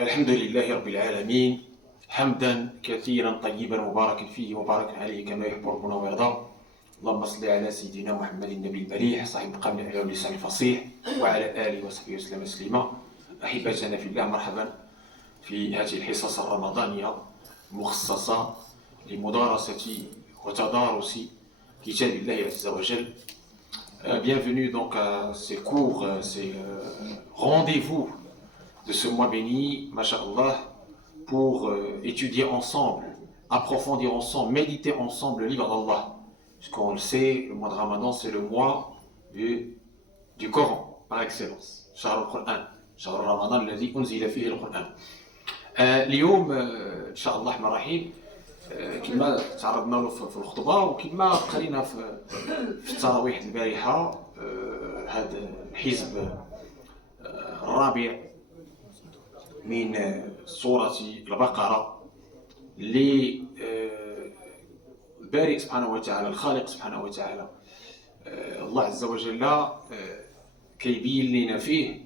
الحمد لله رب العالمين حمدا كثيرا طيبا مباركا فيه وبارك عليه كما يحب ربنا ويرضى. اللهم صل على سيدنا محمد النبي المليح صاحب القول الأعلى واللسان الفصيح وعلى آله وصحبه وسلم تسليما. أحبتنا في الله، مرحبا في هذه الحصص الرمضانية المخصصة لمدارسة وتدارس كتاب الله عز وجل. Bienvenue donc à ces cours, ces rendez-vous de ce mois béni, Masha'Allah, pour étudier ensemble, approfondir ensemble, méditer ensemble le livre d'Allah. Puisqu'on le sait, le mois de Ramadan, c'est le mois du Coran, par excellence. Shahr al-Qur'an, Shahr al-Ramadan, الذي أنزل فيه القرآن. اليوم إن شاء الله الرحمن الرحيم كما تعرضنا له في الخطبة وكما قرينا في التراويح البارحة، هذا الحزب الرابع من سورة البقرة اللي البارئ سبحانه وتعالى، الخالق سبحانه وتعالى، الله عز وجل كيبين لنا فيه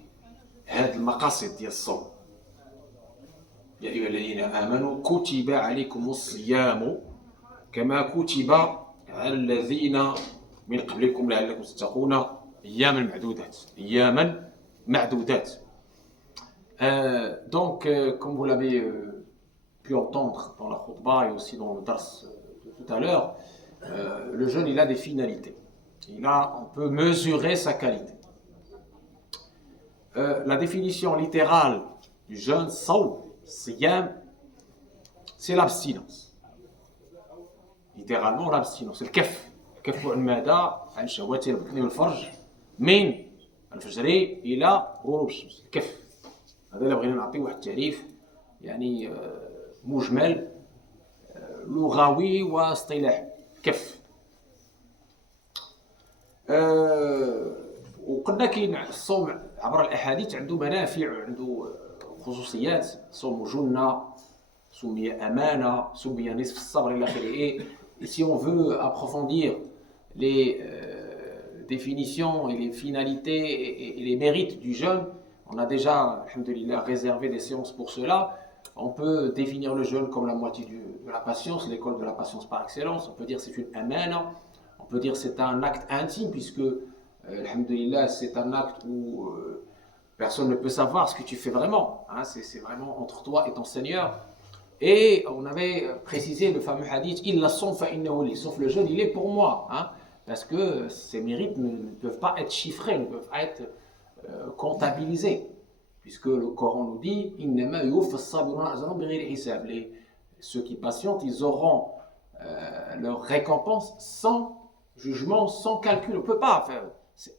هذه المقاصد ديال الصوم. يا أيها الذين آمنوا كتب عليكم الصيام كما كتب على الذين من قبلكم لعلكم تتقون أياما معدودات. Donc, comme vous l'avez pu entendre dans la khutbah et aussi dans le dars de tout à l'heure, le jeûne, il a des finalités. On peut mesurer sa qualité. La définition littérale du jeûne, sawm, siyam, c'est l'abstinence. Littéralement l'abstinence. C'est le kaf. كف عن ماذا؟ عن شهوات البطن والفرج من الفجر إلى غروب الشمس. الكف. هذا اللي بغينا نعطيه واحد التعريف يعني مجمل لغوي واصطلاحي. كف. وقلنا كاين الصوم عبر الأحاديث عنده منافع وعنده خصوصيات. صوم جنة، سمي أمانة، سمي نصف الصبر إلى آخره. Et si on veut approfondir les définitions et les finalités et les mérites du jeûne, on a déjà, alhamdoulilah, réservé des séances pour cela. On peut définir le jeûne comme la moitié de la patience, l'école de la patience par excellence. On peut dire c'est une amana. On peut dire c'est un acte intime puisque, alhamdoulilah, c'est un acte où personne ne peut savoir ce que tu fais vraiment. Hein, c'est vraiment entre toi et ton Seigneur. Et on avait précisé le fameux hadith « Illa som fa innahu li » sauf le jeûne, il est pour moi. Hein, parce que ces mérites ne peuvent pas être chiffrés, ne peuvent pas être comptabilisés. Puisque le Coran nous dit « Innama yuwaffa as-sabiruna ajrahum bighayri hisab » ceux qui patientent, ils auront leur récompense sans jugement, sans calcul. On ne peut pas faire.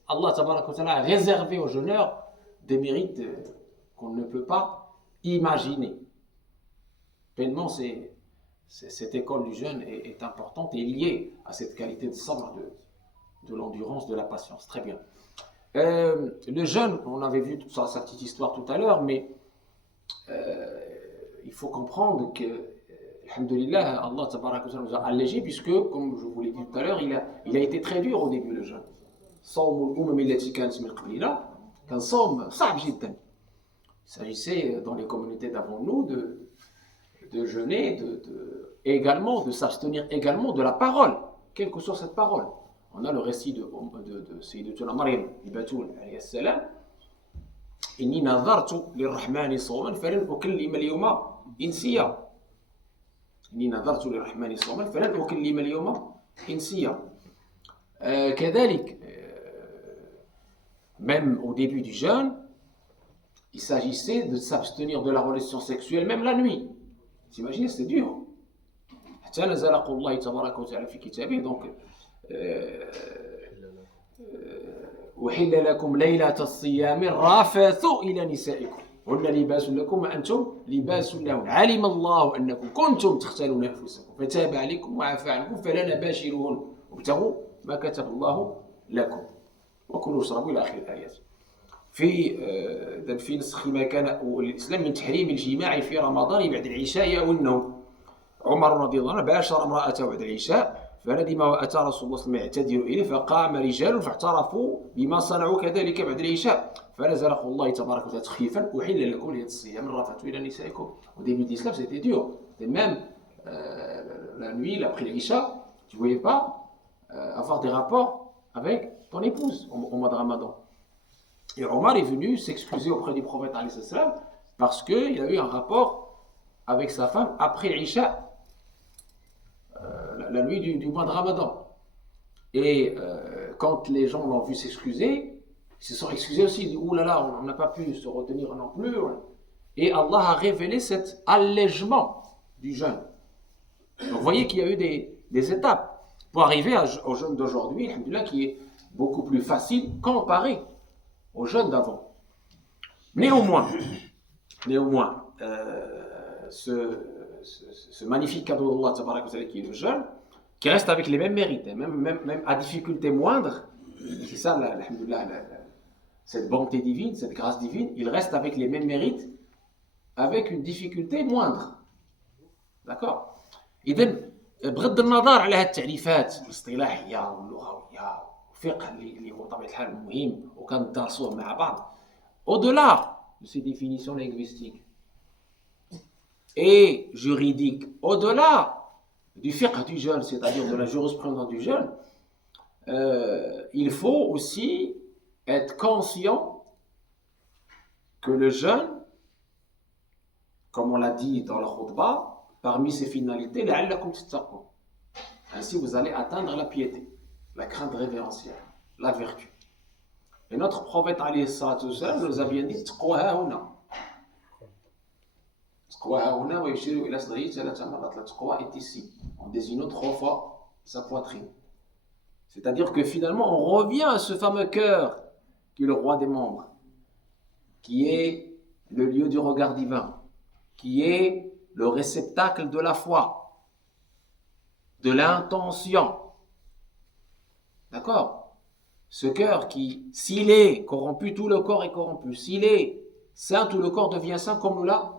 Allah tabaraka wa ta'ala a réservé aux jeûneurs des mérites qu'on ne peut pas imaginer. Pleinement, cette école du jeûne est importante et liée à cette qualité de sabr, de l'endurance, de la patience. Très bien. Le jeûne, on avait vu sa petite histoire tout à l'heure, mais il faut comprendre que, alhamdoulilah, Allah tabaraka wa ta'ala nous a allégé, puisque, comme je vous l'ai dit tout à l'heure, il a été très dur au début, le jeûne. صوم الأمم التي كانت من قبلنا كان صوم صعب جدا. Il s'agissait dans les communautés d'avant nous de jeûner, également de s'abstenir également de la parole, quelle que soit cette parole. On a le récit de Sayyidatuna Maryam Batul alayhi salam. Inni nadartu lirrahmani sawman falan ukallima al-yawma insiya. Inni nadartu lirrahmani sawman falan ukallima al-yawma insiya. كذلك même au début du jeûne, il s'agissait de s'abstenir de la relation sexuelle même la nuit. Vous imaginez, c'est dur. حتى نزل قول الله تبارك وتعالى في كتابه donc أحل لكم ليلة الصيام الرفث إلى نسائكم هن لباس لكم وأنتم لباس لهن علم الله أنكم كنتم تختانون أنفسكم فتاب عليكم وعفى عنكم فلا نباشروهن وابتغوا ما كتب الله لكم وكلوا واشربوا إلى آخر الآيات. في نسخ ما كان الإسلام من تحريم الجماع في رمضان بعد العشاء أو النوم. عمر رضي الله عنه باشر امرأته بعد العشاء فندم وأتى رسول الله صلى الله عليه وسلم يعتذر إليه فقام رجال فاعترفوا بما صنعوا كذلك بعد العشاء فلا زرق الله تبارك وتعالى تخفيفا أحل لكم ليلة الصيام الرفث إلى نسائكم. Au début de l'islam, c'était dur. C'était même la nuit, après l'Isha, tu ne pouvais pas avoir des rapports avec ton épouse au mois de Ramadan. Et Omar est venu s'excuser auprès du prophète parce qu'il a eu un rapport avec sa femme après l'Isha, la nuit du mois de Ramadan. Et quand les gens l'ont vu s'excuser, ils se sont excusés aussi. Ils disent, ouh là là, on n'a pas pu se retenir non plus. Et Allah a révélé cet allègement du jeûne. Donc vous voyez qu'il y a eu des étapes pour arriver au jeûne d'aujourd'hui, alhamdoulilah, qui est beaucoup plus facile comparé au jeûne d'avant. Néanmoins, ce magnifique cadeau d'Allah tabarak wa ta'ala qui est le jeûne, qui reste avec les mêmes mérites, même à difficulté moindre, c'est ça, alhamdoulilah, cette bonté divine, cette grâce divine, il reste avec les mêmes mérites, avec une difficulté moindre. D'accord. إذن بغض النظر على هذه التعريفات الاصطلاحية واللغوية والفقه اللي هو بطبيعة الحال مهم وكندرسوه مع بعض, au-delà de ces définitions linguistiques et juridiques, au-delà du fiqh du jeûne, c'est-à-dire de la jurisprudence du jeûne, il faut aussi être conscient que le jeûne, comme on l'a dit dans la khutbah, parmi ses finalités, لعلكم تتقون. Ainsi vous allez atteindre la piété, la crainte révérentielle, la vertu. Et notre prophète alayhi salatu wassalam nous a bien dit تقوى ها هنا. تقوى ها هنا ويشير إلى صدره 3 مرات. La taqwa est ici, en désignant 3 fois sa poitrine. C'est-à-dire que finalement on revient à ce fameux cœur qui est le roi des membres, qui est le lieu du regard divin, qui est le réceptacle de la foi, de l'intention. D'accord? Ce cœur qui, s'il est corrompu, tout le corps est corrompu. S'il est saint, tout le corps devient saint, comme nous l'a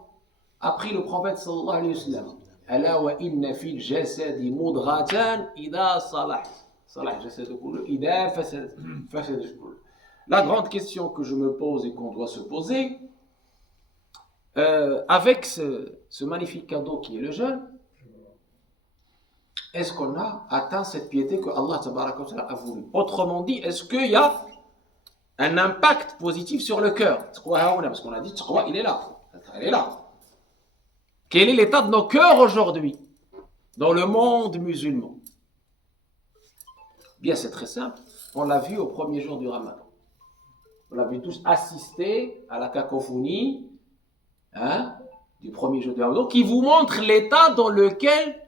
appris le prophète sallallahu alayhi wa sallam. Ala wa inna fil jasadi mudratan idha salah. Salah jasadu kullu idha fasad kullu. La grande question que je me pose et qu'on doit se poser, avec ce magnifique cadeau qui est le jeûne, est-ce qu'on a atteint cette piété que Allah tabaraka wa ta'ala a voulu? Autrement dit, est-ce qu'il y a un impact positif sur le cœur? Parce qu'on a dit, il est là. Elle est là. Quel est l'état de nos cœurs aujourd'hui dans le monde musulman? Bien, c'est très simple. On l'a vu au premier jour du Ramadan. On l'a vu tous assister à la cacophonie du premier jour du Ramadan, qui vous montre l'état dans lequel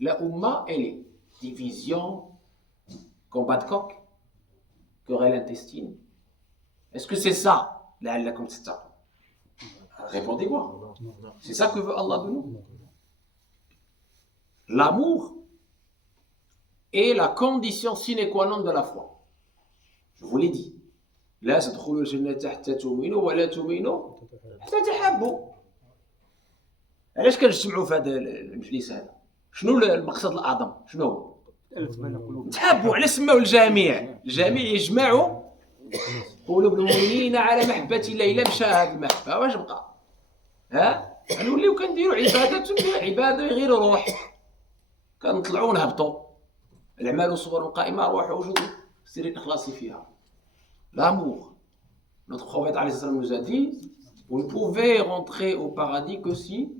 la Ummah, elle est. Division, combat de coq, querelle intestine. Est-ce que c'est ça? Répondez-moi. C'est ça que veut Allah de nous. L'amour est la condition sine qua non de la foi. Je vous l'ai dit. لا تدخلوا الجنة حتى تؤمنوا ولا تؤمنوا حتى تحبوا. علاش كنجتمعوا في هذا المجلس هذا؟ شنو المقصد الأعظم؟ شنو هو؟ تحبوا. على سماو الجميع يجمعوا قلوب المؤمنين على محبة الله. إلا مشى هذا المحبة واش بقى؟ نوليو كنديروا عبادة غير روح. كنطلعوا ونهبطوا. الأعمال صور قائمة أرواح وجود سير الإخلاص فيها. L'amour. Notre prophète alayhi salam nous a dit, vous ne pouvez rentrer au paradis que si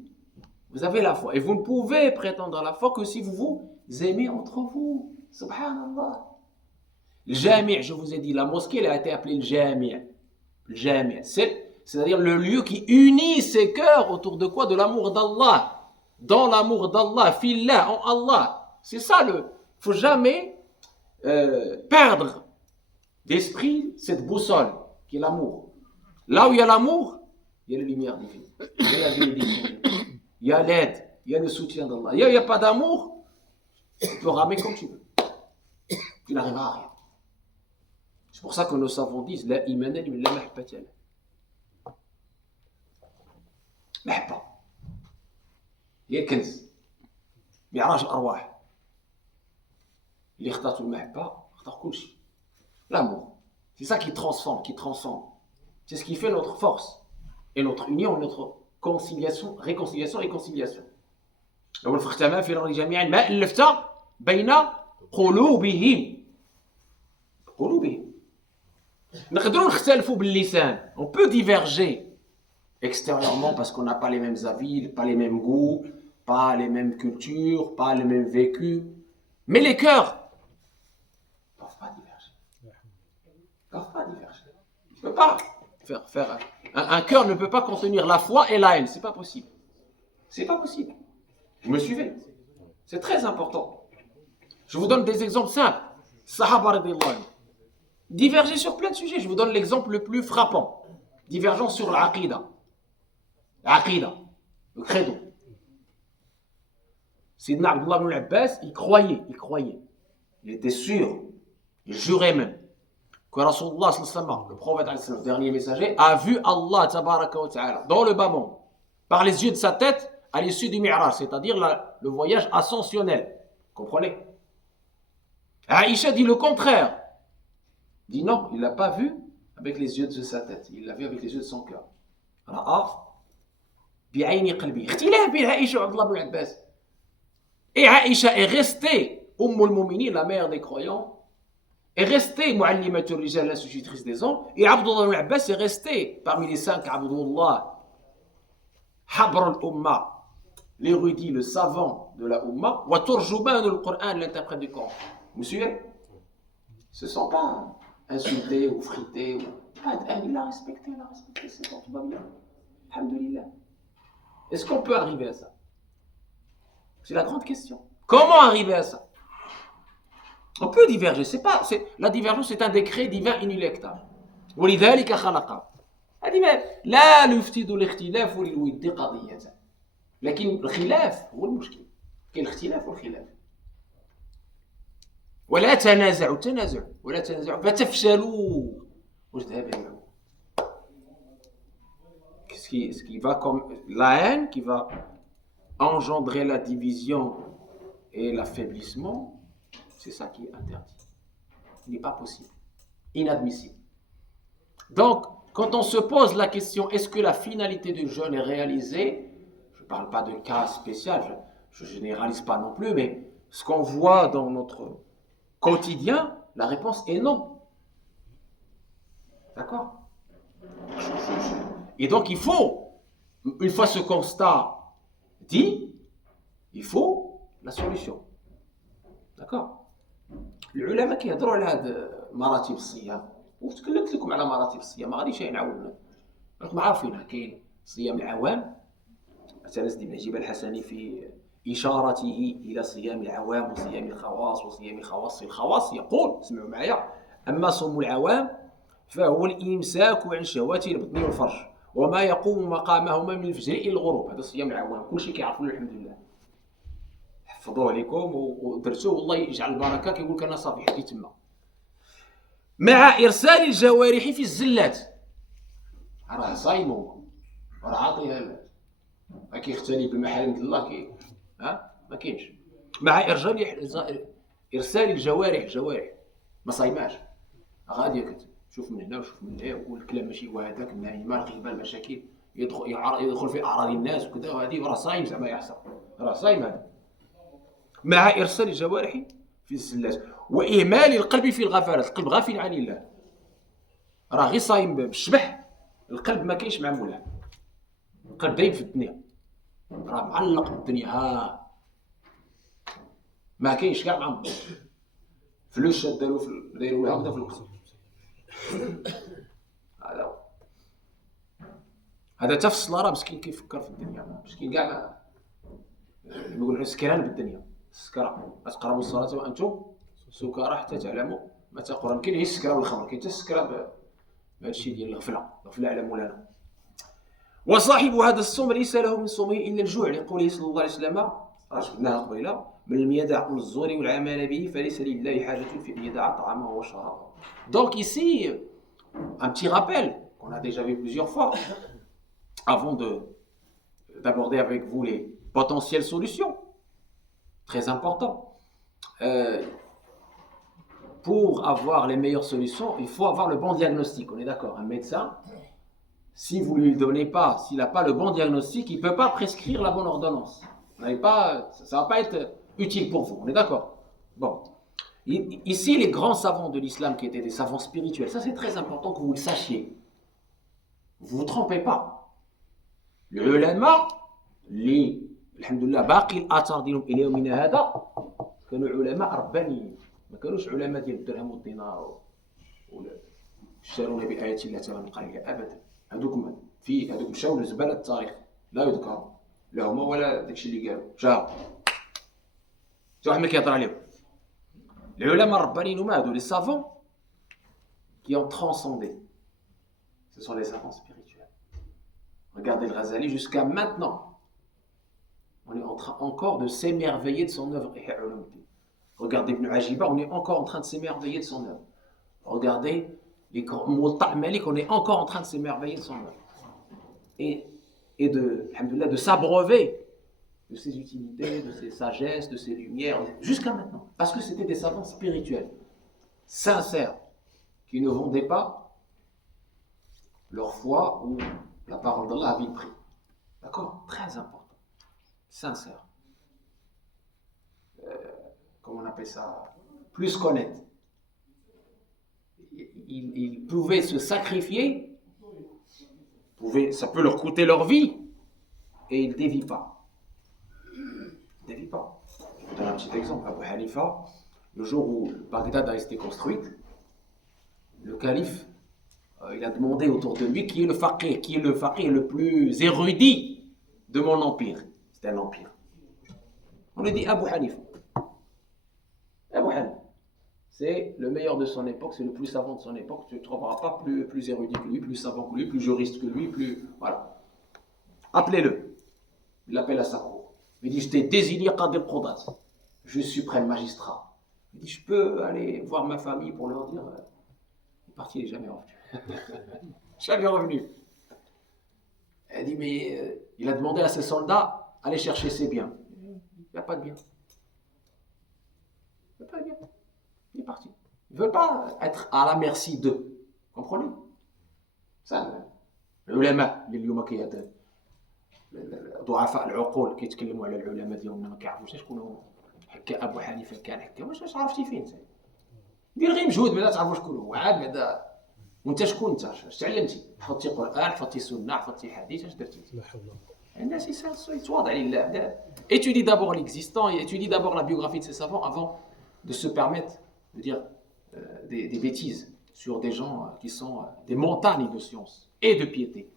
vous avez la foi. Et vous ne pouvez prétendre à la foi que si vous vous aimez entre vous. Subhanallah. Le jami', je vous ai dit, la mosquée elle a été appelée le jami'. Le jami', c'est-à-dire le lieu qui unit ses cœurs autour de quoi? De l'amour d'Allah. Dans l'amour d'Allah, fillah, en Allah. C'est ça le... Il ne faut jamais perdre d'esprit cette boussole qui est l'amour. Là où il y a l'amour, il y a la lumière divine, il y a la bénédiction, il y a l'aide, il y a le soutien d'Allah. Il n'y a pas d'amour, tu peux ramer comme tu veux. Tu n'arriveras à rien. C'est pour ça que nos savants disent la imana illa mahbatan. Mahba. هي كنز معراج الأرواح. اللي اختاروا المحبة اختار كل شيء. L'amour, c'est ça qui transforme, qui transcende. C'est ce qui fait notre force et notre union, notre réconciliation et conciliation. لو اختما في الأرض جميعا ما ألفت بين قلوبهم. نقدروا نختلفوا باللسان. On peut diverger extérieurement parce qu'on n'a pas les mêmes avis, pas les mêmes goûts, pas les mêmes cultures, pas les mêmes vécus. Mais les cœurs ne peuvent pas diverger. Ils ne peuvent pas diverger. Il ne peut pas faire un cœur ne peut pas contenir la foi et la haine. C'est pas possible. C'est pas possible. Vous me suivez? C'est très important. Je vous donne des exemples simples. Sahaba radiyallahu anhu. Diverger sur plein de sujets. Je vous donne l'exemple le plus frappant. Divergence sur l'aqida. L'aqida, le credo. Sidna Abdullah ibn Abbas, il croyait. Il était sûr, il jurait même que Rasulullah sallallahu alayhi wa sallam, le prophète le dernier messager, a vu Allah tabaraka wa ta'ala dans le bas monde, par les yeux de sa tête, à l'issue du Mi'raj, c'est-à-dire le voyage ascensionnel. Comprenez? Aïcha dit le contraire. Dit non, il ne l'a pas vu avec les yeux de sa tête, il l'a vu avec les yeux de son cœur. بعين قلبي اختلاف بين عائشة وعبد الله بن عباس. Et Aïcha est restée al-Mu'minin, la mère des croyants, est restée Mu'allimatul Rijal, l'institutrice des hommes, et Abdullah ibn Abbas est resté parmi les 5 Abdullah, Habr al-Umma, l'érudit, le savant de la Umma, wa turjuman al-Qur'an, l'interprète du Coran. Vous suivez? Ce ne sont pas insultés ou frités. Il l'a respecté, c'est bon, tout va bien. Alhamdulillah. Est-ce qu'on peut arriver à ça? C'est la grande question. Comment arriver à ça? On peut diverger. La divergence est un décret divin inéluctable. ولذلك خلق. لا نفسد الاختلاف للود قضية. لكن الخلاف هو المشكل. كاين الاختلاف والخلاف. ولا تنازعوا فتفشلوا وتذهب الريح. Ce qui va comme la haine qui va engendrer la division et l'affaiblissement, c'est ça qui est interdit. Il n'est pas possible, inadmissible. Donc, quand on se pose la question, est-ce que la finalité du jeûne est réalisée? Je ne parle pas de cas spécial, je ne généralise pas non plus, mais ce qu'on voit dans notre quotidien, la réponse est non. D'accord? Et donc il faut, une fois ce constat dit, il faut la solution. D'accord? العلماء كيهضروا على هاد مراتب الصيام وتكلمت لكم على مراتب الصيام ما غاديش نعاود راكم عارفينها. كاين صيام العوام مثلا سيدي بن عجيب الحسني في إشارته إلى صيام العوام وصيام الخواص وصيام خواص الخواص يقول اسمعوا معايا أما صوم العوام فهو الإمساك عن شهوات البطن والفرج وما يقوم مقامهما من الفجر إلى الغروب. هذا صيام العوام كل شيء كيعرفوا الحمد لله حفظوه عليكم ودرتوه والله يجعل البركة. كيقول لك أنا صافي حدي تما مع إرسال الجوارح في الزلات. راه صايم هو راه عاطيها ما كيختلي بمحارم الله ما كاينش. مع إرسال الجوارح ما صايماش غادي شوف من هنا وشوف من هنا والكلام ماشي هو هذاك النايمه الغيبه المشاكل يدخل في اعراض الناس وكذا وهذه راه صايم زعما يحصل راه صايم هذا. مع ارسال الجوارح في الزلات واهمال القلب في الغفلات. القلب غافل عن الله راه غير صايم بالشبح. القلب ما كاينش مع مولاه. القلب دايم في الدنيا راه معلق بالدنيا ما كاينش كاع مع فلوس شادالو دايروا لها هكذا في القلب. هذا حتى في الصلاه راه مسكين كيفكر في الدنيا مسكين كاع يقول سكران بالدنيا. السكرة لا تقربوا الصلاه وانتم سكارى حتى تعلموا ما تقرب. كاين هي السكرة بالخمر كاين حتى السكرة بهذا الشيء ديال الغفله على مولانا. وصاحب هذا الصوم ليس له من صومه الا الجوع لقوله صلى الله عليه وسلم راه قلناها قبيله من لم يدع قول الزور والعمل به فليس لله حاجه في ان يدع طعامه وشرابه. Donc ici un petit rappel qu'on a déjà vu plusieurs fois avant d'aborder avec vous les potentielles solutions. Très important. Pour avoir les meilleures solutions, il faut avoir le bon diagnostic. On est d'accord? Un médecin si vous ne lui donnez pas, s'il n'a pas le bon diagnostic, il ne peut pas prescrire la bonne ordonnance. Ça ne va pas être utile pour vous, on est d'accord? Bon. Ici, les grands savants de l'islam qui étaient des savants spirituels, ça c'est très important que vous le sachiez. Vous ne vous trompez pas. Les ulama, alhamdoulilah, باقي الآثار ديالهم إلى يومنا هذا كانوا علماء ربانيين. ما كانوش علماء ديال الدرهم والدينار يشترون بآيات الله ثمنا قليلا أبدا. هذوك مشاو لزبالة التاريخ لا يذكروا لا هما ولا داكشي اللي قالوا جاو واحد ما كيهضر عليهم. العلماء الربانيين هما هادو لي سافون qui ont transcendé. Ce sont les savants spirituels. Regardez le Ghazali jusqu'à maintenant. On est en train encore de s'émerveiller de son œuvre. Regardez Ibn Ajiba, on est encore en train de s'émerveiller de son œuvre. Regardez les grands Muwatta' Malik, on est encore en train de s'émerveiller de son œuvre. Et de s'abreuver de ses utilités, de ses sagesses, de ses lumières, jusqu'à maintenant. Parce que c'était des savants spirituels, sincères, qui ne vendaient pas leur foi ou la parole d'Allah à vil prix. D'accord? Très important. Sincère. Comment on appelle ça? Plus qu'honnête. Ils pouvaient se sacrifier, ça peut leur coûter leur vie, et ils ne dévient pas. Ils ne dévient pas. Je vous donne un petit exemple. Abu Hanifa, le jour où Bagdad a été construite, le calife, il a demandé autour de lui qui est le faqih le plus érudit de mon empire. C'était un empire. On lui dit Abu Hanifa. Abu Hanifa. C'est le meilleur de son époque, c'est le plus savant de son époque. Tu ne trouveras pas plus érudit que lui, plus savant que lui, plus juriste que lui, plus... Voilà. Appelez-le. Il l'appelle à sa cour. Il dit, je t'ai désigné Qadi al-Qudat, juge suprême magistrat. Il dit, je peux aller voir ma famille pour leur dire... Il est parti, il n'est jamais revenu. Jamais revenu. Elle dit, mais il a demandé à ses soldats, allez chercher ses biens. Il n'y a pas de biens. Il n'y a pas de biens. Il est parti. Il ne veut pas être à la merci d'eux. Comprenez? Ça, العلماء اللي اليوم ضعفاء العقول كيتكلموا على العلماء ديالنا ما كيعرفوش شكون هكا ابو حنيفه كان هكا واش عرفتي فين انت؟ دير غير مجهود بعدا تعرفوا شكون هو عاد بعدا وانت شكون انت؟ اش تعلمتي؟ حفظتي قران، حفظتي سنه، حفظتي حديث، اش درتي؟ لا حول ولا قوه. الناس يتواضع لله. Étudie d'abord l'existant et étudie d'abord la biographie de ces savants avant de se permettre de dire des bêtises sur des gens qui sont des montagnes de science et de piété.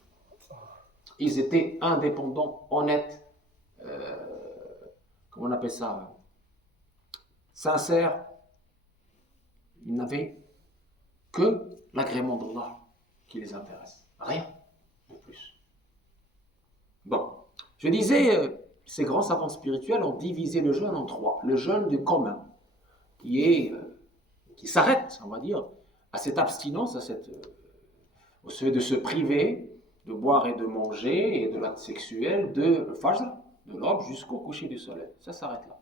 Ils étaient indépendants, honnêtes, comment on appelle ça, sincères. Ils n'avaient que l'agrément d'Allah qui les intéresse. Rien de plus. Bon, je disais, ces grands savants spirituels ont divisé le jeûne en trois. Le jeûne du commun, qui s'arrête, on va dire, à cette abstinence, au fait de se priver de boire et de manger et de l'acte sexuel de Fajr, de l'aube jusqu'au coucher du soleil. Ça s'arrête là.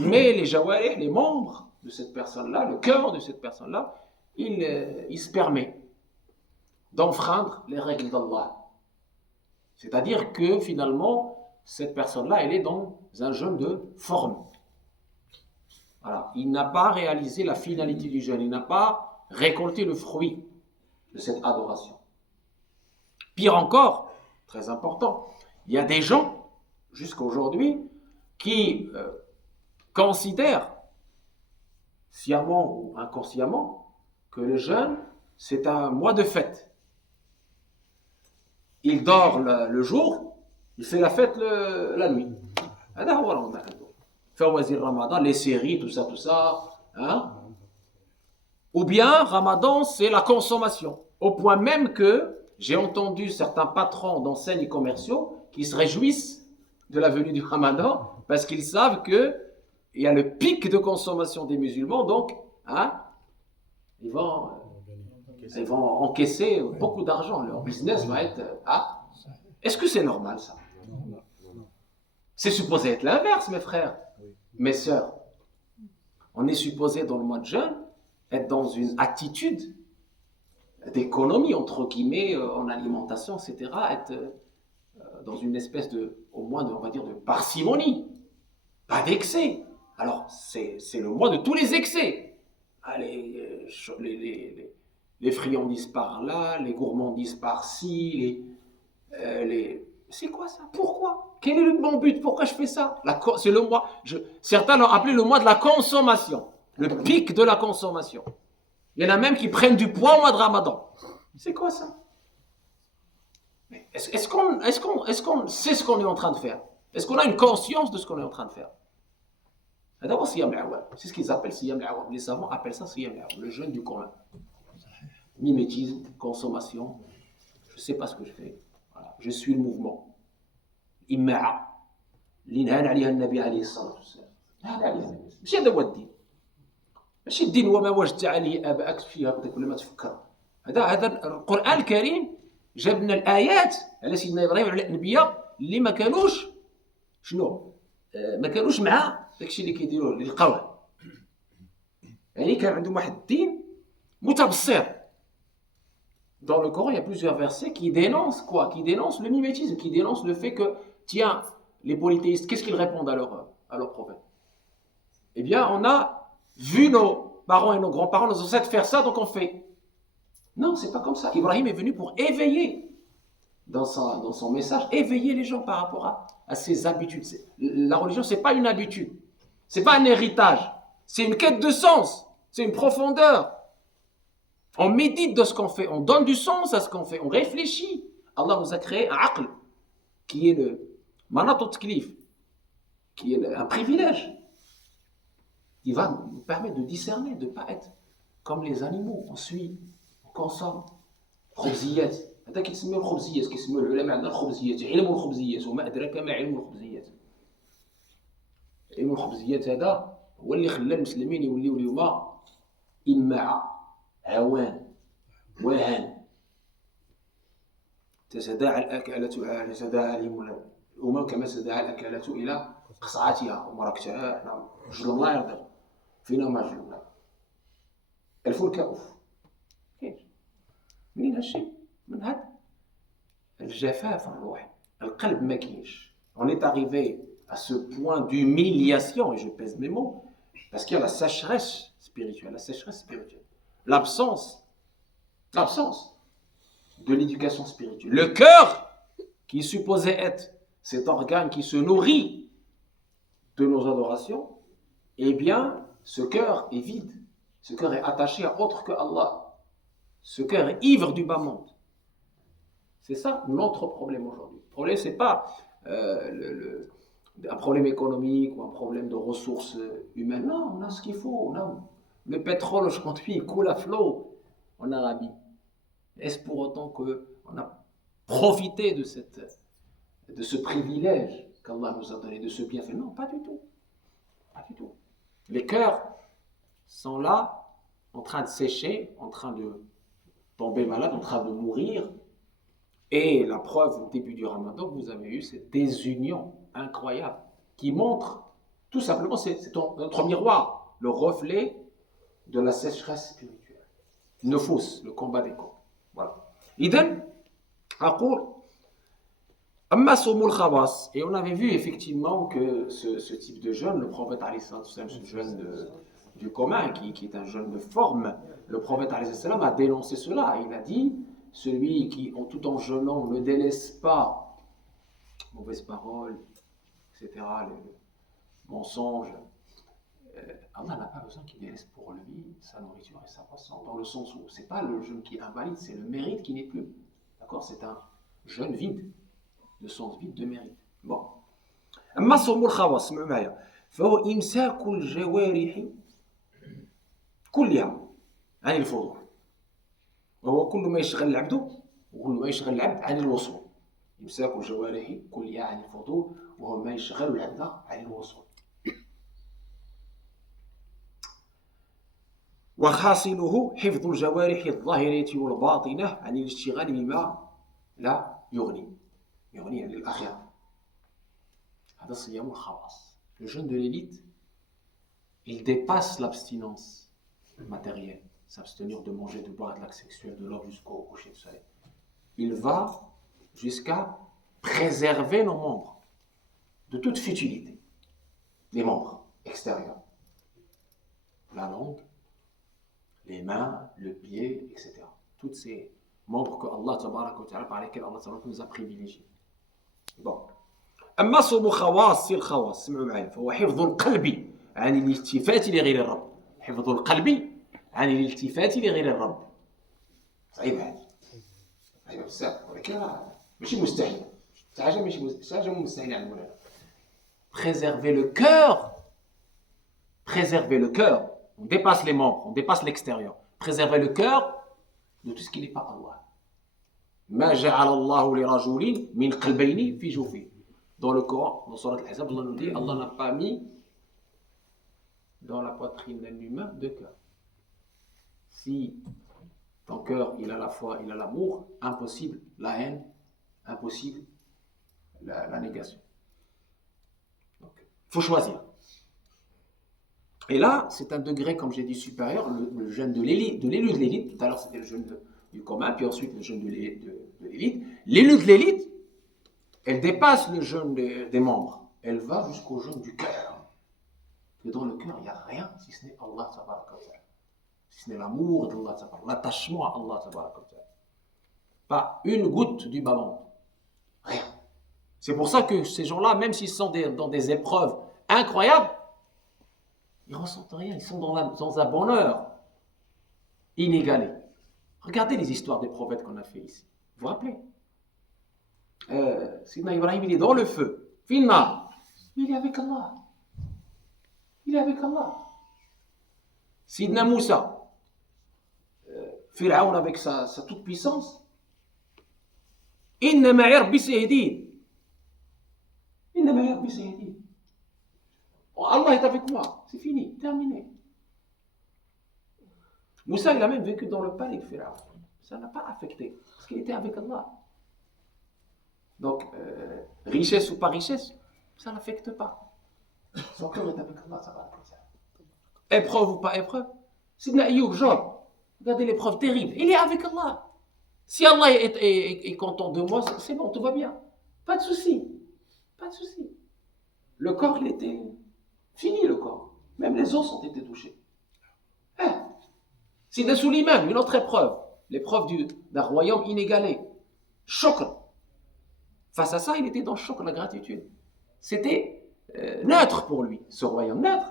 Mais les jawarih, les membres de cette personne-là, le cœur de cette personne-là, il se permet d'enfreindre les règles d'Allah. C'est-à-dire que finalement, cette personne-là, elle est dans un jeûne de forme. Voilà. Il n'a pas réalisé la finalité du jeûne, il n'a pas récolté le fruit de cette adoration. Pire encore, très important, il y a des gens, jusqu'à aujourd'hui, qui considèrent, sciemment ou inconsciemment, que le jeûne, c'est un mois de fête. Il dort le jour, il fait la fête la nuit. Ramadan, les séries, tout ça, hein? Ou bien, Ramadan, c'est la consommation. Au point même que j'ai entendu certains patrons d'enseignes commerciaux qui se réjouissent de la venue du Ramadan parce qu'ils savent qu'il y a le pic de consommation des musulmans, donc hein, ils vont encaisser beaucoup d'argent. Leur business va être... Ah, est-ce que c'est normal ça? C'est supposé être l'inverse, mes frères, mes sœurs. On est supposé dans le mois de jeûne être dans une attitude d'économie, entre guillemets, en alimentation, etc., être dans une espèce de, au moins, on va dire, de parcimonie, pas d'excès. Alors, c'est le mois de tous les excès. Allez, les friandises par là, les gourmandises par-ci, c'est quoi ça? Pourquoi? Quel est le bon but? Pourquoi je fais ça? C'est le mois, certains l'ont appelé le mois de la consommation, le pic de la consommation. Il y en a même qui prennent du poids au mois de Ramadan. C'est quoi ça? Est-ce qu'on sait ce qu'on est en train de faire? Est-ce qu'on a une conscience de ce qu'on est en train de faire? D'abord, c'est ce qu'ils appellent Siyam al-Awam. Les savants appellent ça Siyam al-Awam, le jeûne du commun. Mimétisme, consommation, je ne sais pas ce que je fais. Voilà. Je suis le mouvement. Imma'a. L'inhan alayha al-Nabi alayhi salatu wassalam. ماشي هذا هو الدين. ماشي الدين هو ما وجدت عليه آباءك فيها بدك ولا ما تفكر. هذا القرآن الكريم جاب لنا الآيات على سيدنا إبراهيم وعلى الأنبياء اللي ما كانوش شنو؟ ما كانوش مع داكشي اللي كيديروه اللي لقاوه. يعني كان عندهم واحد الدين متبصر. Dans le Coran, il y a plusieurs versets qui dénoncent quoi? Qui dénoncent le mimétisme, qui dénoncent le fait que, tiens, les polythéistes, qu'est-ce qu'ils répondent à leur prophète? Eh bien, on a vu nos parents et nos grands-parents, nos ancêtres faire ça, donc on fait. Non, c'est pas comme ça. Ibrahim est venu pour éveiller, dans son message, éveiller les gens par rapport à ses habitudes. La religion, c'est pas une habitude, c'est pas un héritage, c'est une quête de sens, c'est une profondeur. On médite de ce qu'on fait, on donne du sens à ce qu'on fait, on réfléchit. Allah nous a créé un aql, qui est le manat al-taklif, qui est un privilège. Il va nous permettre de discerner, de ne pas être comme les animaux. On suit, on consomme. خبزيات هذا كيسميو الخبزيات كيسميو العلماء عندنا الخبزيات علم الخبزيات وما أدراك ما علم الخبزيات. علم الخبزيات هذا هو اللي خلى المسلمين يوليو اليوم إماعة هوان وهن تتداعى عليهم الأمم كما تتداعى الأكلات إلى قصعتها ومركتها. حنا جل الله يرضى فينا ما جل الله الفول كأوف. كيف؟ منين هالشيء؟ من هذا الجفاف الروح القلب ما كاينش. On est arrivé à ce point d'humiliation, et je pèse mes mots, parce qu'il y a la sécheresse spirituelle, l'absence de l'éducation spirituelle. Le cœur, qui est supposé être cet organe qui se nourrit de nos adorations, eh bien, ce cœur est vide. Ce cœur est attaché à autre que Allah. Ce cœur est ivre du bas monde. C'est ça notre problème aujourd'hui. Le problème, ce n'est pas un problème économique ou un problème de ressources humaines. Non, on a ce qu'il faut. On a le pétrole aujourd'hui, il coule à flot en Arabie. Est-ce pour autant qu'on a profité de ce privilège qu'Allah nous a donné, de ce bienfait? Non, pas du tout. Pas du tout. Les cœurs sont là, en train de sécher, en train de tomber malade, en train de mourir. Et la preuve au début du Ramadan, vous avez eu cette désunion incroyable qui montre, tout simplement, c'est notre miroir, le reflet de la sécheresse spirituelle. Nufus, le combat des corps. Voilà. Idem, أقول أما صوم الخواص. Et on avait vu effectivement que ce type de jeûne, le prophète alayhi salatu wassalam, ce jeûne du commun, qui est un jeûne de forme, le prophète alayhi salatu wassalam a dénoncé cela. Il a dit, celui qui, tout en jeûnant, ne délaisse pas mauvaises paroles, etc., les mensonges, Allah n'a pas besoin qu'il délaisse pour lui sa nourriture et sa boisson, dans le sens où c'est pas le jeûne qui est invalide, c'est le mérite qui n'est plus. D'accord? C'est un jeûne vide, de sens vide de mérite. Bon. أما صوم الخواص اسمعوا معايا فهو إمساك الجوارح كلها عن الفضول وهو كل ما يشغل العبد وكل ما يشغل العبد عن الوصول. إمساك الجوارح كلها عن الفضول وهو ما يشغل العبد عن الوصول. وخاصله حفظ الجوارح الظاهرة والباطنة عن الاشتغال بما لا يغني عن الآخرة. هذا صيام الخواص. Le jeûne de l'élite, il dépasse l'abstinence matérielle. s'abstenir de manger, de boire, de l'acte sexuel, de l'homme jusqu'au coucher du soleil. Il va jusqu'à préserver nos membres de toute futilité. Les membres extérieurs. La langue, les mains, le pied, etc. Tous ces membres que Allah tabaraka wa ta'ala, par lesquels Allah tabaraka nous a privilégiés. Bon. أما صوم خواص الخواص سمعوا معي فهو حفظ القلب عن الالتفات لغير الرب. حفظ القلب عن الالتفات لغير الرب. صعيب هذه. صعيب بزاف ولكن ماشي مستحيل. حاجة مستحيل على المولانا. Préserver le cœur. Préserver le cœur. On dépasse les membres, on dépasse l'extérieur. Préserver le cœur de tout ce qui n'est pas Allah. ما جعل الله لرجل من قلبين في جوفه. Dans le Coran, dans Surat Al-Ahzab, Allah nous dit Allah n'a pas mis dans la poitrine d'un humain deux cœurs. Si ton cœur, il a la foi, il a l'amour, impossible la haine, impossible la négation. Donc, il faut choisir. Et là, c'est un degré, comme j'ai dit, supérieur, le jeûne de l'élu de l'élite. Tout à l'heure, c'était le jeûne du commun, puis ensuite le jeûne de l'élite. L'élu de l'élite, elle dépasse le jeûne des membres. Elle va jusqu'au jeûne du cœur. Et dans le cœur, il n'y a rien si ce n'est Allah tabaraka wa ta'ala. Si ce n'est l'amour d'Allah tabaraka wa ta'ala, l'attachement à Allah tabaraka wa ta'ala. Pas une goutte du bas-monde. Rien. C'est pour ça que ces gens-là, même s'ils sont dans des épreuves incroyables, ils ne ressentent rien. Ils sont dans un bonheur inégalé. Regardez les histoires des prophètes qu'on a fait ici. Vous vous rappelez Sidna Ibrahim, il est dans le feu. Finna. Il est avec Allah. Il est avec Allah. Sidna Moussa. Pharaon avec sa toute puissance. Inna ma'i rabbi sayyidin. Inna ma'i rabbi sayyidin. Allah est avec moi. C'est fini. Terminé. Moussa, il a même vécu dans le palais de Pharaon. Ça n'a pas affecté. Parce qu'il était avec Allah. Donc, richesse ou pas richesse, ça n'affecte pas. Son cœur est avec Allah, ça va. Épreuve ou pas épreuve. Sidna Ayoub, Job, regardez l'épreuve terrible. Il est avec Allah. Si Allah est content de moi, c'est bon, tout va bien. Pas de souci. Pas de souci. Le corps, il était fini, le corps. Même les os ont été touchés. Sidna Suleiman, une autre épreuve. L'épreuve d'un royaume inégalé. Shukr. Face à ça, il était dans le choc, la gratitude. C'était neutre pour lui, ce royaume neutre.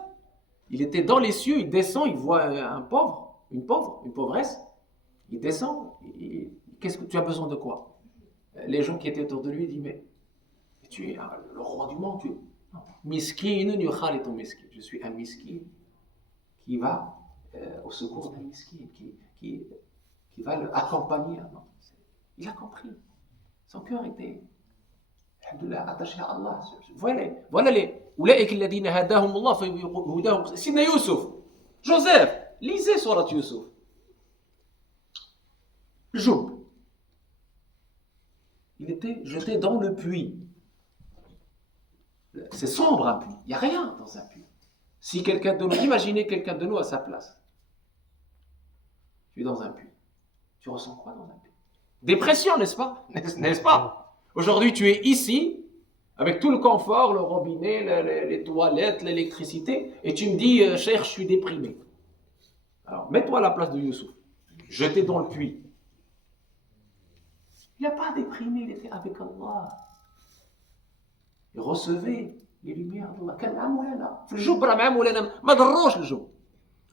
Il était dans les cieux, il descend, il voit un pauvre, une pauvresse. Il descend, qu'est-ce que tu as besoin de quoi? Les gens qui étaient autour de lui disent, mais tu es le roi du monde, tu es... Miskin, je suis un miskin qui va au secours d'un miskin, qui va l'accompagner. Il a compris. Son cœur était... attaché à Allah. Voilà les أولئك الذين هداهم الله فهداهم. سيدنا يوسف, Joseph, lisez Surat Yusuf. Job, il était jeté dans le puits. C'est sombre un puits, il n'y a rien dans un puits. Si quelqu'un de nous, imaginez quelqu'un de nous à sa place. Tu es dans un puits. Tu ressens quoi dans un puits? Dépression, n'est-ce pas? N'est-ce pas? Aujourd'hui, tu es ici, avec tout le confort, le robinet, les toilettes, l'électricité, et tu me dis, cher, je suis déprimé. Alors, mets-toi à la place de Youssouf, jeté dans le puits. Il n'a pas déprimé, il était avec Allah. Il recevait les lumières d'Allah.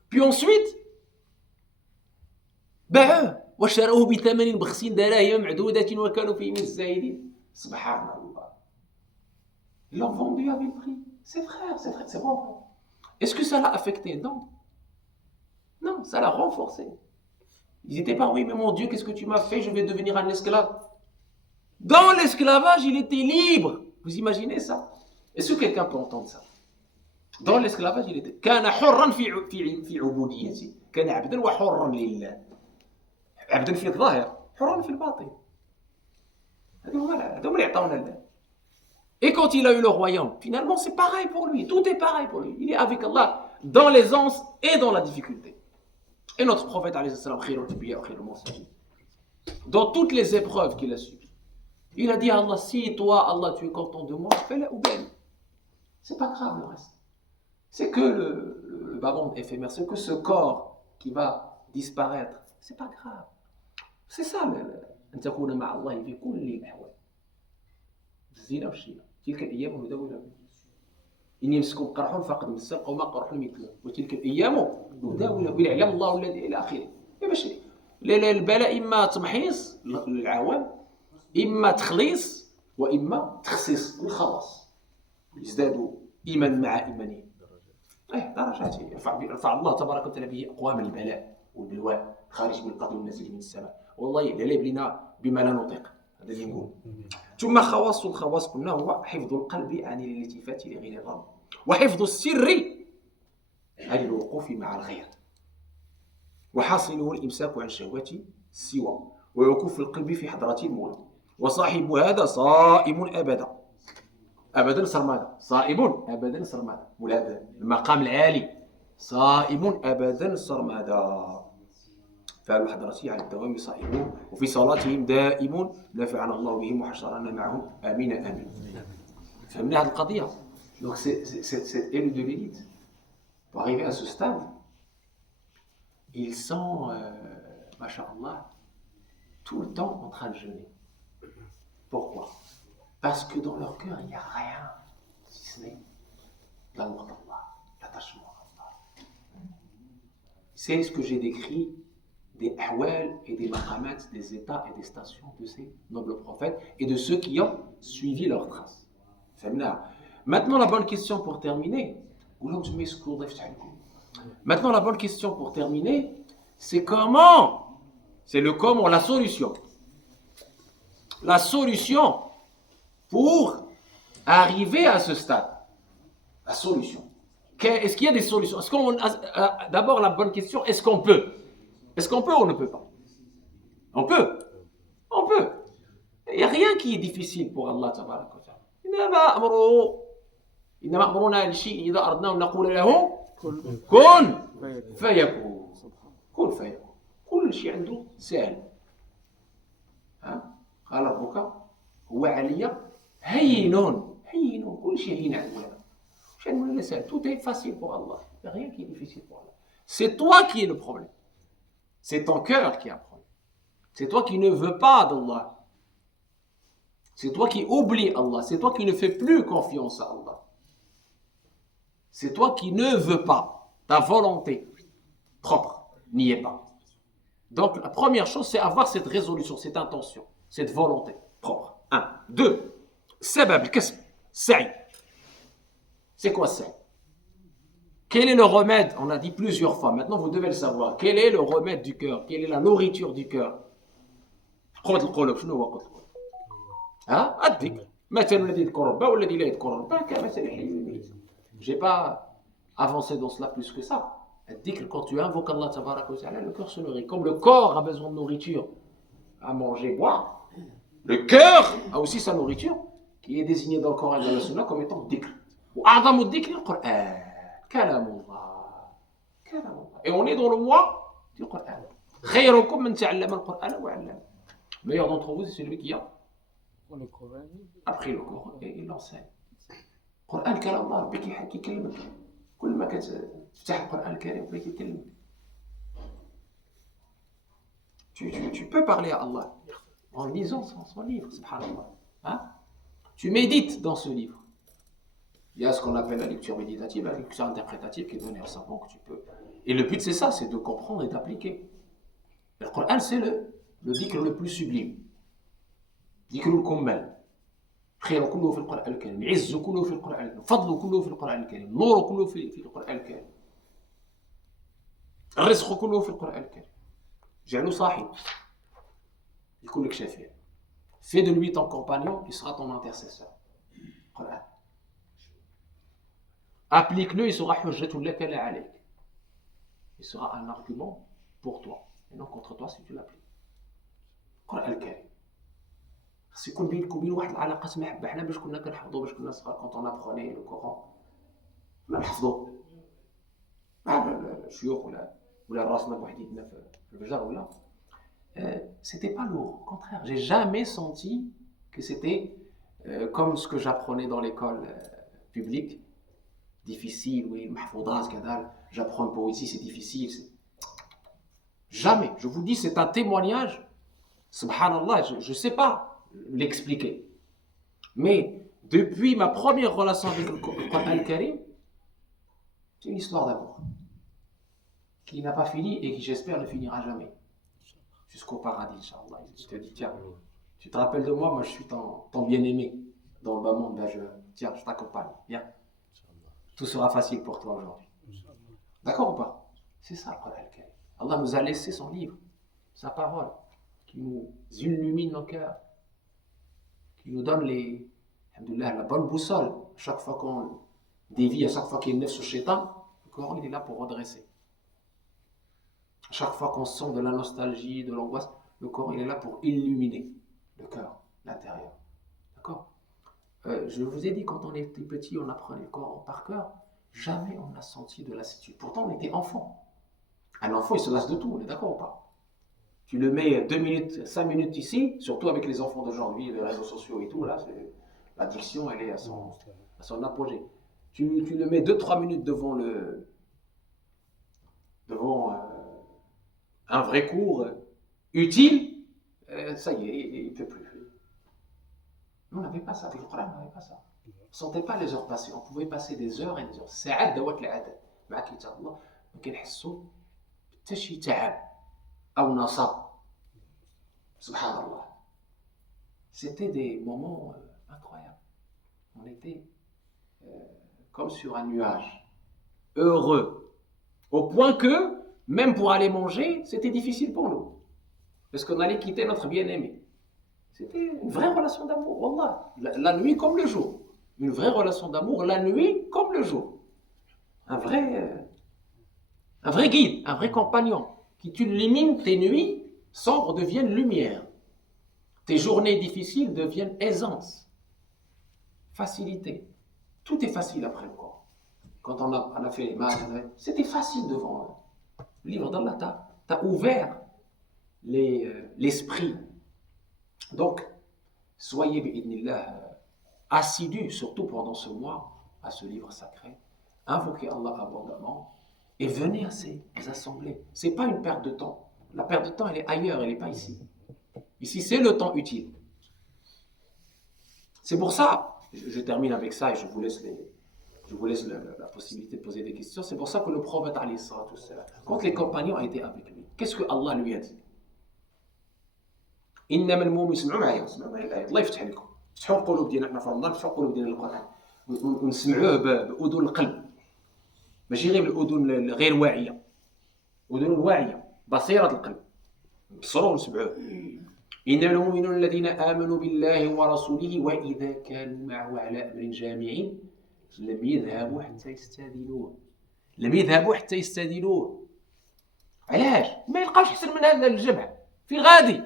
Puis ensuite, باعوه وشروه بثمن بخس دراهم معدودة وكانوا فيه من الزاهدين. سبحان الله. Ils l'ont vendu à vil prix. C'est vrai, c'est bon. Est-ce que ça l'a affecté? Non. Non, ça l'a renforcé. Ils n'étaient pas, oui, mais mon Dieu, qu'est-ce que tu m'as fait? Je vais devenir un esclave. Dans l'esclavage, il était libre. Vous imaginez ça? Est-ce que quelqu'un peut entendre ça? Dans l'esclavage, il était. كان حرا في عبوديته. كان عبدا وحرا لله. عبدا في الظاهر حرا في الباطن. هذا اللي يعطونا الله. Et quand il a eu le royaume, finalement c'est pareil pour lui, tout est pareil pour lui. Il est avec Allah dans l'aisance et dans la difficulté. Et notre prophète, alayhi salam, khairul anbiya wa khairul mursalin, dans toutes les épreuves qu'il a subies, il a dit à Allah, si toi, Allah, tu es content de moi, fais-la ou bien. C'est pas grave le reste. C'est que le ballon éphémère, c'est que ce corps qui va disparaître. C'est pas grave. C'est ça, أن تكون مع الله في كل الأحوال. الزينة والشينة. تلك الأيام نداولها. إن يمسكم قرح فقد مس القوم قرح مثله وتلك الأيام نداولها ويعلم الله الذي إلى آخره. باش البلاء إما تمحيص للعوام، إما تخليص، وإما تخصيص الخلاص. يزدادوا إيمان مع إيمانهم. درجات يرفع الله تبارك وتعالى به أقوام البلاء والبلواء خارج من القدر والنازل من السماء. والله لا لنا بما لا نطيق، هذا اللي نقول. ثم خواص الخواص قلنا هو حفظ القلب عن الالتفات لغير الرب، وحفظ السر عن الوقوف مع الغير، وحاصله الإمساك عن شهوات السوى، ووقوف القلب في حضرة المولى. وصاحب هذا صائم أبدا، أبدا سرمادا، صائم أبدا سرمادا، ولا المقام العالي، صائم أبدا سرمادا. فعل الحضرة على الدوام صائمون، وفي صلاتهم دائم، نفعنا الله بهم وحشرنا معهم، آمين آمين. فهمنا هذه القضية. Donc cette élite de l'élite, pour arriver à ce stade, ils sont, masha'Allah, tout le temps en train de jeûner. Pourquoi? Parce que dans leur cœur, il n'y a rien, si ce n'est l'amour d'Allah, l'attachement à Allah. C'est ce que j'ai décrit des ahwal et des maqamat, des états et des stations de ces nobles prophètes et de ceux qui ont suivi leurs traces. Maintenant, la bonne question pour terminer, c'est comment, c'est le comment, la solution. La solution pour arriver à ce stade. La solution. Est-ce qu'il y a des solutions? D'abord, la bonne question, est-ce qu'on peut? Est-ce qu'on peut ou on ne peut pas? On peut. On peut. Il n'y a rien qui est difficile pour Allah tabaraka wa ta'ala. إنما أمرنا لشيء إذا أردنا أن نقول له كن فيكون. كن فيكون. كل شيء عنده سهل. قال ربك هو علي هين. كل شيء هين عندنا. شأنه سهل. Tout est facile pour Allah. Il n'y a rien qui est difficile pour Allah. C'est toi qui es le problème. C'est ton cœur qui a un problème. C'est toi qui ne veux pas d'Allah. C'est toi qui oublies Allah. C'est toi qui ne fais plus confiance à Allah. C'est toi qui ne veux pas. Ta volonté propre n'y est pas. Donc la première chose, c'est avoir cette résolution, cette intention, cette volonté propre. 1. 2. Sabab al-kasb, sa'i. C'est quoi sa'i? Quel est le remède? On a dit plusieurs fois, maintenant vous devez le savoir. Quel est le remède du cœur? Quelle est la nourriture du cœur? J'ai pas avancé dans cela plus que ça. Quand tu invoques Allah tabaraka wa ta'ala, le cœur se nourrit. Comme le corps a besoin de nourriture, à manger, boire, le cœur a aussi sa nourriture, qui est désignée dans le Coran et dans la Sunna comme étant dhikr. وأعظم الذكر القرآن كلام الله. Et on est dans le mois du Coran. خيركم من تعلم القرآن وعلمه. Le meilleur d'entre vous, c'est celui qui a appris le Coran et il l'enseigne. القرآن كلام الله، ربك يحكي كلمك. كل ما كتفتح القرآن الكريم ربك يكلمك. Tu peux parler à Allah en lisant son livre, subhanallah. Tu médites dans ce livre. Il y a ce qu'on appelle la lecture méditative, la lecture interprétative qui est donnée au savant que tu peux. Et le but c'est ça, c'est de comprendre et d'appliquer. Le Coran c'est le dhikr le plus sublime. Dhikr al-kummal. خير كله في القرآن الكريم، عز كله في القرآن الكريم، فضل كله في القرآن الكريم، نور كله في القرآن الكريم، الرزق كله في القرآن الكريم. جعله صاحب يكون لك شفيع. Fais de lui ton compagnon, il sera ton intercesseur. Coran. Applique-le, il sera hujjatun laka la alayk. Il sera un argument pour toi et non contre toi si tu l'appliques. Coran al-Karim. خص يكون بينك وبين واحد العلاقة محبة. حنا باش كنا كنحفظوا باش كنا صغار quand on apprenait le Coran كنا نحفظوا مع الشيوخ ولا C'était pas lourd, au contraire. J'ai jamais senti que c'était comme ce que j'apprenais dans l'école publique, difficile, oui, mahfoudas, kadal, j'apprends une poésie, c'est difficile. Jamais. Je vous dis, c'est un témoignage. Subhanallah, je ne sais pas l'expliquer. Mais depuis ma première relation avec le Coran al-Karim, c'est une histoire d'amour qui n'a pas fini et qui, j'espère, ne finira jamais. Jusqu'au paradis, Inch'Allah. Je te dis, tiens, tu te rappelles de moi, moi je suis ton bien-aimé dans le bas monde. Ben tiens, je t'accompagne. Viens. Tout sera facile pour toi aujourd'hui. D'accord ou pas? C'est ça le Coran al-Karim. Allah nous a laissé son livre, sa parole, qui nous illumine nos cœurs, qui nous donne la bonne boussole. Chaque fois qu'on dévie, à chaque fois qu'il y a une nefs au shaitan, le Coran il est là pour redresser. Chaque fois qu'on sent de la nostalgie, de l'angoisse, le Coran il est là pour illuminer le cœur, l'intérieur. D'accord? Je vous ai dit, quand on était petit, on apprenait le Coran par cœur. Jamais on n'a senti de lassitude. Pourtant, on était enfant. Un enfant, il se lasse de tout, on est d'accord ou pas? Tu le mets 2 minutes, 5 minutes ici, surtout avec les enfants d'aujourd'hui, les réseaux sociaux et tout, là, l'addiction, elle est à son apogée. Tu le mets 2-3 minutes devant un vrai cours utile, ça y est, il ne peut plus. Nous, on n'avait pas ça, avec le Coran, on n'avait pas ça. On ne sentait pas les heures passer, on pouvait passer des heures et des heures. ساعات دوات العدد مع كتاب الله ما كنحسوا حتى شي تعب أو نصب. Subhanallah. C'était des moments incroyables. On était comme sur un nuage, heureux, au point que, même pour aller manger, c'était difficile pour nous. Parce qu'on allait quitter notre bien-aimé. C'était une vraie relation d'amour, wallah. La nuit comme le jour. Une vraie relation d'amour, la nuit comme le jour. Un vrai guide, un vrai compagnon, qui t'illumine tes nuits sombres deviennent lumière. Tes journées difficiles deviennent aisance, facilité. Tout est facile après le Coran. Quand on a fait les maths, c'était facile devant le livre d'Allah. T'as ouvert l'esprit. Donc, soyez, bi'idnillah, assidus, surtout pendant ce mois, à ce livre sacré. Invoquez Allah abondamment et venez à ces assemblées. Ce n'est pas une perte de temps. La perte de temps, elle est ailleurs, elle n'est pas ici. Ici, c'est le temps utile. C'est pour ça, je termine avec ça et je vous laisse la possibilité de poser des questions. C'est pour ça que le prophète, quand les compagnons étaient avec lui, qu'est-ce que Allah lui a dit? إنما المؤمن اسمعوا معايا الله يفتح لكم فتحوا القلوب ديالنا حنا في رمضان فتحوا القلوب ديالنا للقرآن ونسمعوه بأذن القلب ماشي غير بالأذن الغير واعية أذن واعية بصيرة القلب نبصروا ونسمعوه إنما المؤمنون الذين آمنوا بالله ورسوله وإذا كانوا معه على أمر جامع لم يذهبوا حتى يستأذنوه علاش؟ ما يلقاوش أحسن من هذا الجمع في الغادي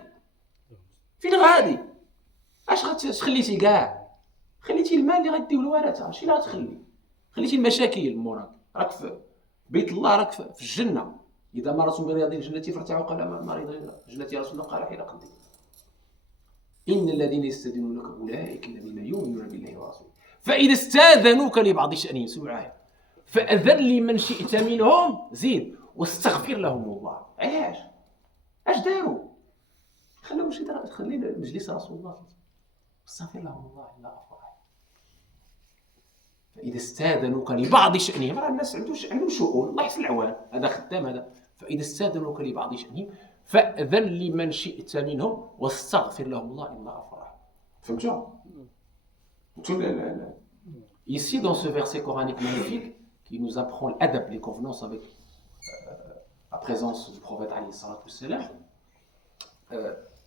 اش خليتي كاع خليتي المال اللي غديوه الورثه ماشي اللي غتخلي خليتي المشاكل موراك راك في بيت الله راك في الجنه اذا مرضتم برياض الجنه فارتعوا قال ما مريض الجنه يا رسول الله قال حين قضي ان الذين يستاذنونك اولئك الذين يؤمنون بالله ورسوله فاذا استاذنوك لبعض شانهم سمعوا فاذن لمن شئت منهم زيد واستغفر لهم الله علاش اش داروا خلوا خلي مجلس رسول الله استغفر لهم الله إلا غفور رحيم فإذا استاذنوك لبعض شأنهم راه الناس عندهم شؤون الله يحسن العوان هذا خدام هذا فإذا استاذنوك لبعض شأنهم فأذن لمن شئت منهم واستغفر لهم الله إلا غفور رحيم فهمتوا؟ Ici dans ce verset coranique magnifique qui nous apprend l'adab, les convenances avec la présence du prophète alayhi salatu wassalam,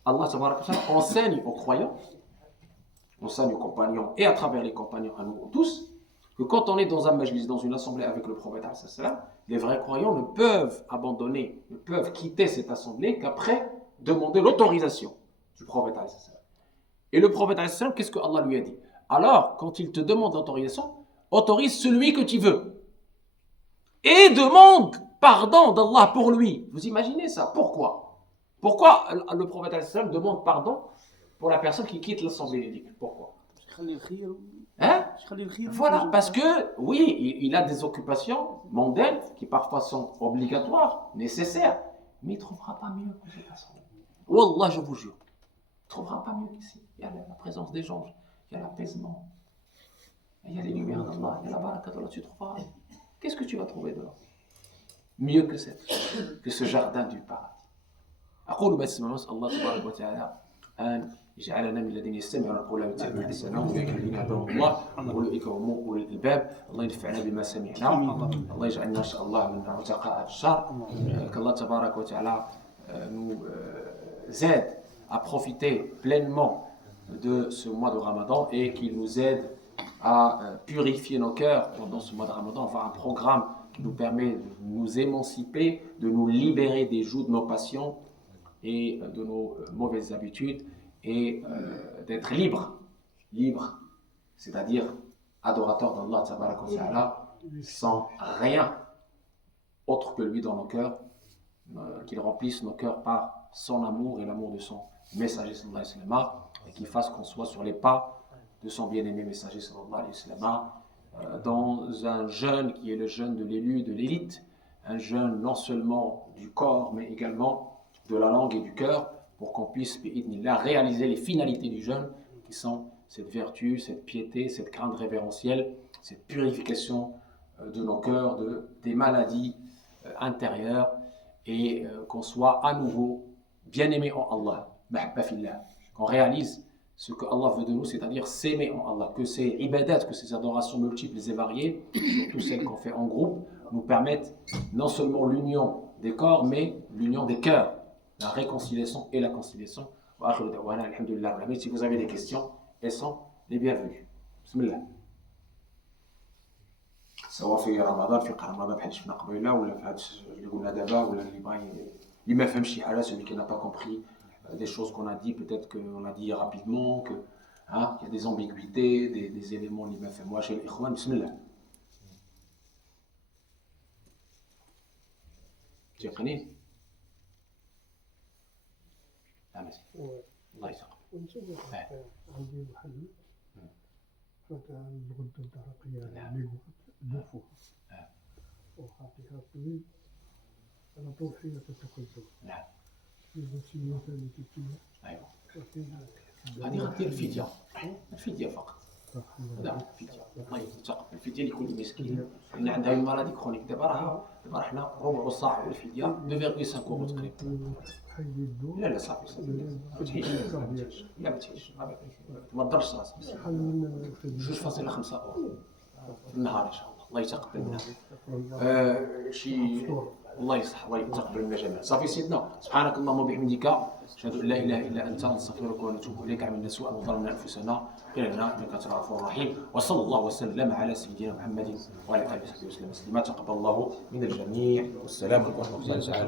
Allah enseigne aux croyants, enseigne aux compagnons et à travers les compagnons à nous tous, que quand on est dans un majlis, dans une assemblée avec le prophète, les vrais croyants ne peuvent abandonner, ne peuvent quitter cette assemblée qu'après demander l'autorisation du prophète. Et le prophète, qu'est-ce que Allah lui a dit? Alors, quand il te demande l'autorisation, autorise celui que tu veux. Et demande pardon d'Allah pour lui. Vous imaginez ça? Pourquoi? Pourquoi le prophète ﷺ demande pardon pour la personne qui quitte l'assemblée laïque? Pourquoi? Hein? Voilà, parce que, oui, il a des occupations mondaines qui parfois sont obligatoires, nécessaires, mais il ne trouvera pas mieux que cette assemblée. Wallah, je vous jure, il ne trouvera pas mieux qu'ici. Il y a la présence des gens, il y a l'apaisement, il y a les lumières d'Allah, il y a la baraka d'Allah, tu trouveras. Qu'est-ce que tu vas trouver dehors? Mieux que ce jardin du paradis. أقول بس ما نسأل الله تبارك وتعالى أن يجعلنا من الذين يستمعون القول ويتبعون أحسنه أولئك الذين هداهم الله وأولئك هم أولي الألباب. الله ينفعنا بما سمعنا. الله يجعلنا إن شاء الله من عتقاء الشر. qu'Allah تبارك وتعالى nous aide à profiter pleinement de ce mois de Ramadan et qu'il nous aide à purifier nos cœurs pendant ce mois de Ramadan, avoir un programme qui nous permet de nous émanciper, de nous libérer des jougs de nos passions et de nos mauvaises habitudes et d'être libre, c'est-à-dire adorateur d'Allah tabaraka wa ta'ala, sans rien autre que lui dans nos cœurs, qu'il remplisse nos cœurs par son amour et l'amour de son messager sallallahu alayhi wa sallam, et qu'il fasse qu'on soit sur les pas de son bien-aimé messager sallallahu alayhi wa sallam, dans un jeûne qui est le jeûne de l'élu, de l'élite, un jeûne non seulement du corps mais également de la langue et du cœur, pour qu'on puisse réaliser les finalités du jeûne, qui sont cette vertu, cette piété, cette crainte révérentielle, cette purification de nos cœurs, des maladies intérieures, et qu'on soit à nouveau bien-aimé en Allah, qu'on réalise ce que Allah veut de nous, c'est-à-dire s'aimer en Allah, que ces ibadat, que ces adorations multiples et variées, surtout celles qu'on fait en groupe, nous permettent non seulement l'union des corps, mais l'union des cœurs, la réconciliation et la conciliation. Si vous avez des questions, elles sont les bienvenues. Bismillah. سواء في رمضان في رمضان بحال شفنا قبيله ولا في هذا اللي قلنا دابا ولا اللي بغى اللي ما فهمش شي حاجه celui qui n'a pas compris des choses qu'on a dit, peut-être qu'on a dit rapidement, que hein, il y a des ambiguïtés, des éléments اللي ما فهموهاش الاخوان. Bismillah. تيقنين الله يسلمك. عندي محل فكان الغدة الدرقية نفوها وخاطئها طويل على طول حين تتقدم. نعم. الوسيلة التي فيها. أيوه. هذه غدير الفدية. الفدية فقط. نعم الفدية. الله يتقبل الفدية لكل مسكين. لأن عندها المرض كرونيك دابا حنا ربع صاع الفدية 2.5 يورو تقريبا. لا صافي ما تهيش لا ما تهيش ما تضرش راسك 2.5 يورو في النهار ان شاء الله. الله يتقبل منا شي الله يصلح الله يتقبل منا جميعا. صافي سيدنا سبحانك اللهم وبحمدك اشهد ان لا اله الا انت نستغفرك ونتوب اليك. عملنا سوءا وظلمنا انفسنا قل لنا انك انت الغفور الرحيم. وصلى الله وسلم على سيدنا محمد وعلى اله وصحبه وسلم تسليما. تقبل الله من الجميع والسلام عليكم ورحمه الله تعالى.